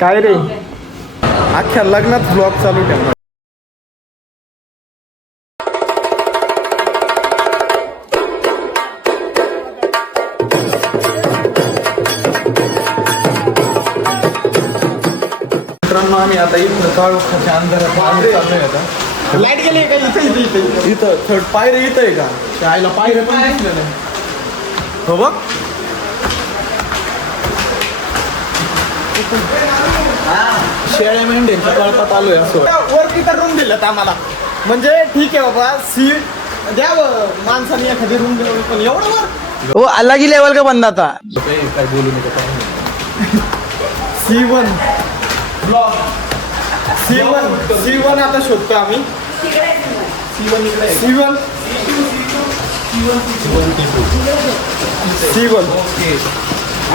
काय रे अख्ख्या लग्नात ब्लॉग चालू ठेवणार. मित्रांनो आम्ही आता इथं काळोखाच्या अंधारात चाललोय आता. लाईट गेली का इथं इथं इथं इथं थर्ड पायरे इथं आहे का शाळेला पायरे पण दिसले नाही. हो बघ शेळ्या मेंढ्यांच्या कळपात आलोय असं. वरती तर रूम दिल्यात आम्हाला म्हणजे ठीक आहे बाबा सीट द्यावं माणसाने एखादी रूम दिलं पण एवढं वर वो अलग ही लेवल का बंदा था. काय बोलू नका. C1 ब्लॉक C1 आता शोधतो आम्ही. C1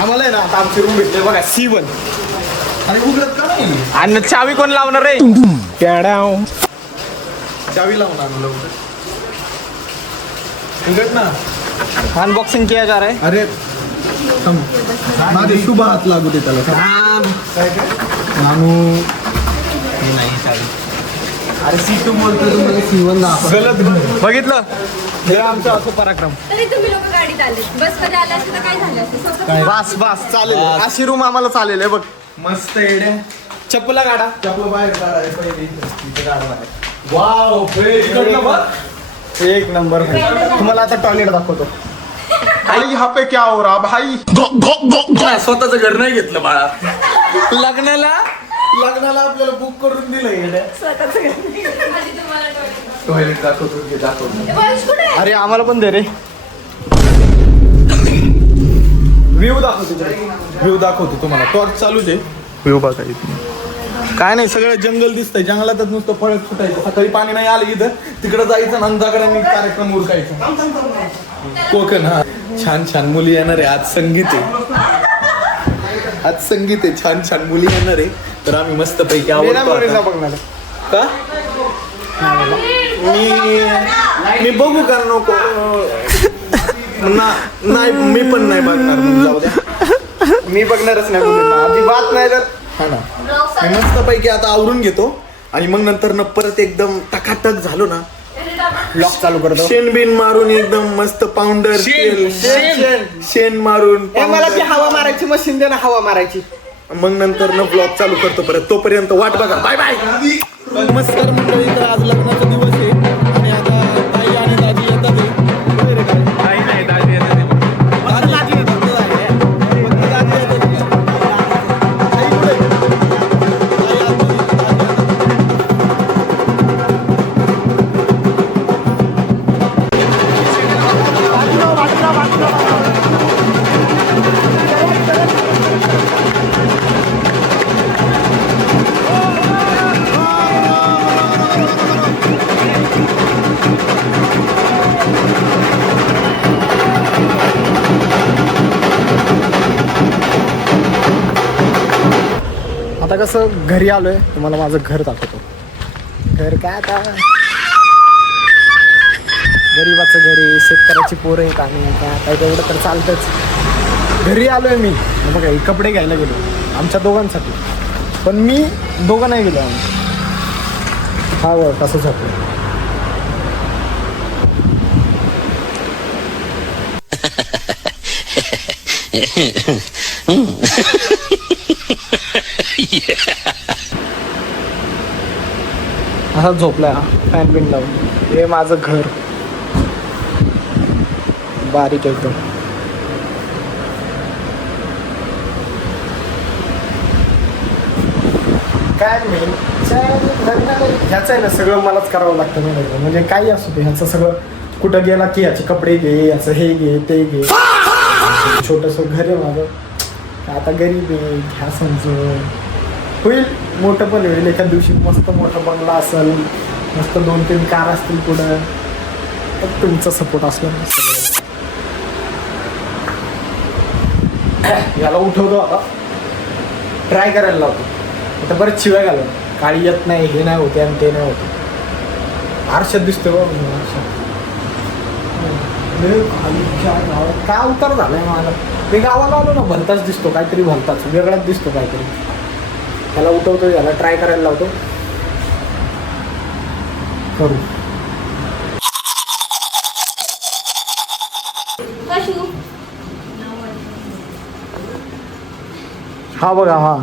आम्हाला आहे ना आता आमची रूम भेटले बघा C1. आणि उघडत का नाही आणि चावी कोण लावणार रे. चावी लावून आणलं उघड ना. अनबॉक्सिंग किया जा रहा है. अरे माझे शुभ हात लागू दे त्याला. काय काय नानू अरे C2 बोलतो तुम्हाला C1 गलत बघितलं हे आमचं असं पराक्रम. तरी तुम्ही लोक गाडीत आले बसमध्ये आले असते तर काय झालं असतं. बस चालेल अशी रूम आम्हाला चालेल. बघ मस्त येड्या चप्पला काढा. चप्पल बाहेर काढा पहिले इथे काढा. वाव एक नंबर. तुम्हाला आता टॉयलेट दाखवतो. भाई यहाँ पे क्या हो रहा भाई. स्वतःच घर नाही घेतलं बाळा. लग्नाला आपल्याला बुक करून दिलं येड्या. टॉयलेट दाखवतो. अरे आम्हाला पण दे रे. व्ह्यू दाखवतो तुम्हाला. टॉर्च चालूच आहे. व्ह्यू बघा इथे काय नाही सगळं जंगल दिसतंय. जंगलातच नुसतं फळत फुटायचं. सकाळी पाणी नाही आलं इथं तिकडं जायचं नंदाकडे कार्यक्रम उरकायचा. कोकण हा छान छान मुली येणार आहे. आज संगीत आहे छान छान मुली येणार आहे. तर आम्ही मस्त पैकी आवडतो बघणार का. मी बघू का नको नाही मी पण नाही बघणार. जाऊ द्या मी बघणारच नाही अजिबात नाही. तर हा ना मी मस्त पैकी आता आवरून घेतो आणि मग नंतर न परत एकदम टकाटक झालो ना लॉक चालू करतो. शेण बिन मारून एकदम मस्त पावडर शेण मारून मला ती हवा मारायची मशीन दे ना. हवा मारायची मग नंतर न ब्लॉग चालू करतो परत. तोपर्यंत वाट बघा. Bye bye. नमस्कार मंडळी. तर आज लग्नाचा दिवस आहे आणि आता ताई आणि दाजी येतात. आता कसं घरी आलोय तुम्हाला माझं घर दाखवतो. घर काय आता गरीबाचं घरी शेतकऱ्याची पोरं आहेत आणि काय आता तेवढं तर चालतंच. घरी आलोय मी. बघा हे कपडे घ्यायला गेलो आमच्या दोघांसाठी. पण मी दोघं नाही गेलो आम्ही. हा व कसं झालं. असा झोपलाय हा फॅन बिन लावून. हे माझं घर बारीक एकदम. काय नाही ह्याचं आहे ना सगळं मलाच करावं लागतं. म्हणजे काही असू दे ह्याचं सगळं कुठं गेला की ह्याचे कपडे घे याचं हे घे ते घे. छोटंसं घर आहे माझं. आता गरीब आहे घ्या समजून. होईल मोठं पण होईल एखाद दिवशी. मस्त मोठं बंगला असेल मस्त 2-3 कार असतील पुढं. तर तुमचा सपोर्ट असला सगळं. याला उठवतो आता ट्राय करायला लावतो. आता बरेच शिवाय घालून काळी येत नाही हे नाही होते आणि ते नाही होते. आरशात दिसतो आरशात काय उतार झालाय मला. ते गावाला आलो ना भलताच दिसतो काहीतरी. भलताच वेगळाच दिसतो काहीतरी. त्याला उठवतो, याला ट्राय करायला लावतो, करू. कशू हा बघा, हा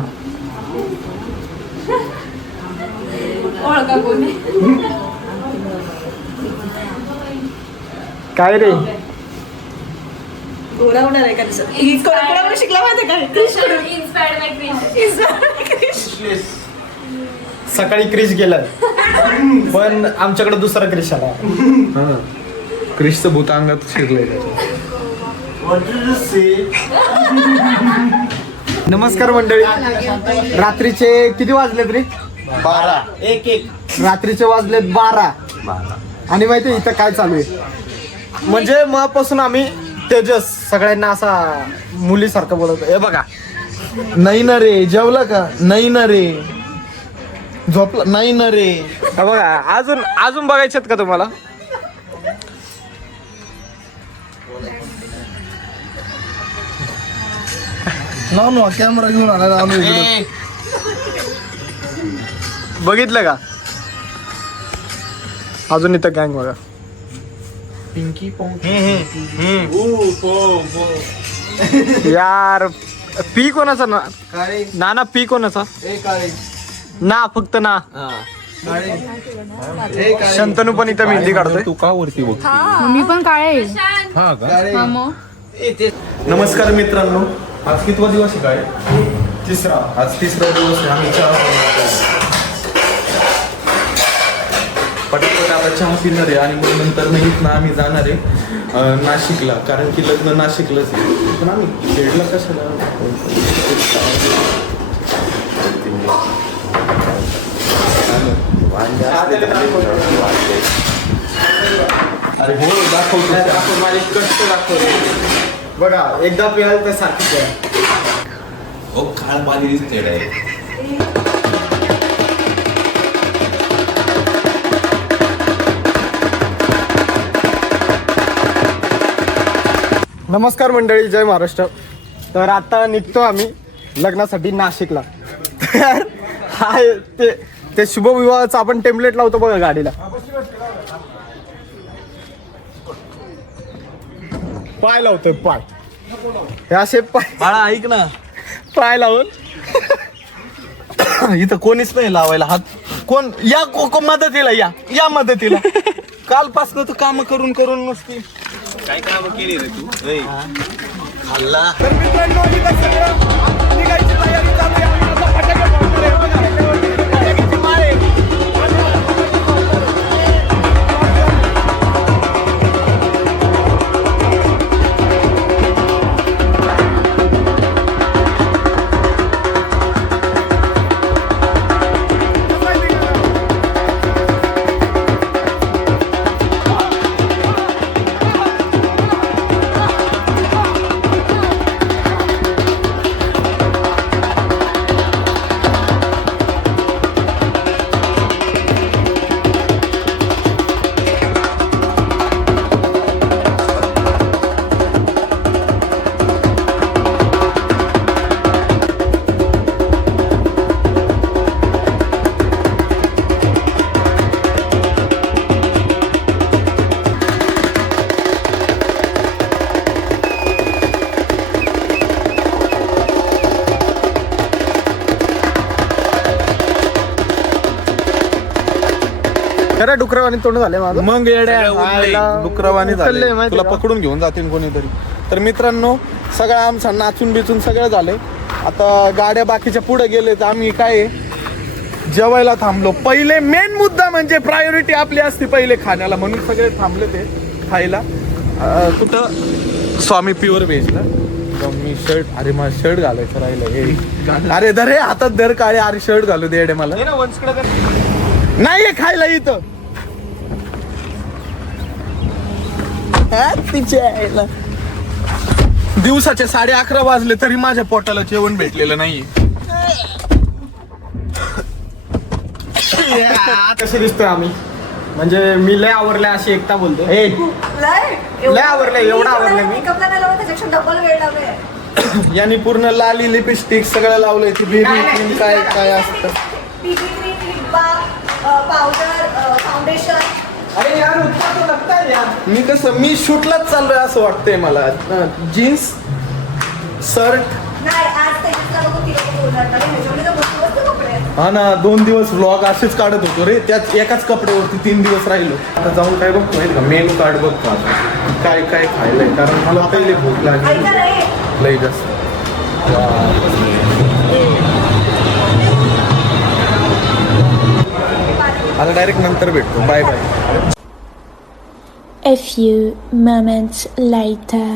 ओळखा कोणी काय रे, घोडा होणार आहे का तसं? ही कोणाकडून शिकला माहिती आहे का? क्रिशकडून. Inspired by Krish. सकाळी क्रिश गेलाय पण आमच्याकडे दुसरा क्रिश आला. क्रिशचं भूत अंगात शिरलंय नमस्कार मंडळी. रात्रीचे किती वाजलेत रे? 12. रात्रीचे वाजलेत 12. आणि माहिती इथं काय चालू आहे, म्हणजे मगापासून आम्ही तेजस सगळ्यांना असा मुलीसारखं बोलवतो. हे बघा, नाही ना रे, जेवला का? नाही ना रे, झोपला नाही ना रे. हे बघा, अजून अजून बघायचे का तुम्हाला? ना कॅमेरा घेऊन आला बघितलं का? अजून इथं गँग बघा. पिंकी यार पी कोणाचा ना? काळे ना पी कोणाचा? काळे ना, फक्त ना. काळे शंतनू पण इथं मेहंदी काढतोय. तू का वरती बघ? मी पण काळे हा का? मग नमस्कार मित्रांनो, आज कितवा दिवस आहे काय? तिसरा. आज तिसरा दिवस आहे. आम्ही चहा पटापट आता चहा पिणार आहे आणि मग नंतर नाही ना आम्ही जाणार आहे नाशिकला, कारण की लग्न नाशिकलाच आहे. पण आम्ही खेडला कशाला? अरे हो, दाखवतो माझे कष्ट दाखवले. बघा, एकदा पियाल तर सारखी प्या. ओ काळ पाणी दिसते डायरेक्ट. नमस्कार मंडळी, जय महाराष्ट्र. तर आता निघतो आम्ही लग्नासाठी नाशिकला. तर हा ते शुभविवाहाचं आपण टेम्पलेट लावतो बघा गाडीला. पाय लावतोय, पाय. हे असे पाय बाळा ऐक ना, पाय लावून इथं कोणीच नाही लावायला हात. कोण या मदतीला या मदतीला. कालपासनं तू काम करून करून नुसती काय काम केली रे तू? खाल्ला. तर मित्रांनो, इथं सगळं निघायची तयारी चालू आहे. आम्ही आता फटाके फोडतोय. बघा, फटाक्याची माळ आहे. खरं डुकरावानी तोंड झाले माझं. मग येड्या आईला डुकरावानी उचललंय झाले. माहिती तुला का? पकडून घेऊन जातील कोणीतरी. तर मित्रांनो, सगळं आमचं नाचून बिचून सगळं झालंय. आता गाड्या बाकीच्या पुढे गेले तर आम्ही काय जेवायला थांबलो. पहिले मेन मुद्दा म्हणजे प्रायोरिटी आपली असते पहिले खाण्याला, म्हणून सगळे थांबले ते खायला. कुठं? स्वामी प्युअर व्हेजला. मी शर्ट, अरे मला शर्ट घालायचं राहिलं. अरे धर रे, हातात धर काळे. अरे शर्ट घालू दे मला. नाही खायला इथं. दिवसाचे 11:30 वाजले तरी माझ्या पोटाला जेवण भेटलेलं नाहीये. कसे दिसतोय आम्ही? म्हणजे मी लय आवरले अशी एकटा बोलतो. लय लय आवरलंय, एवढं आवरलंय मी. मेकअपला नाही लावत, त्याच्यापेक्षा डबल वेळ लावलाय. यांनी पूर्ण लाली लिपस्टिक सगळं लावलंय ती बेबी क्रीम काय काय असतं. BB cream, lip balm, powder, foundation. अरे यार उत्तर तो लगता है यार. मी शूटलाच चाललोय असं वाटतंय मला. Jeans shirt. नाही आज त्याच्यातला बघू तिला बोलणार नाही ह्याच्यामध्ये तर मस्त कपडे आहेत. हा ना 2 दिवस व्लॉग असेच काढत होतो रे. त्यात एकाच कपड्यावरती 3 दिवस राहिलो. आता जाऊन काय बघतो माहिती का मेनू कार्ड बघतो आता काय काय खायलंय कारण मला पहिले भूक लागली ऐका रे लई जास्त. आता डायरेक्ट नंतर भेटतो. Bye bye. A few moments later.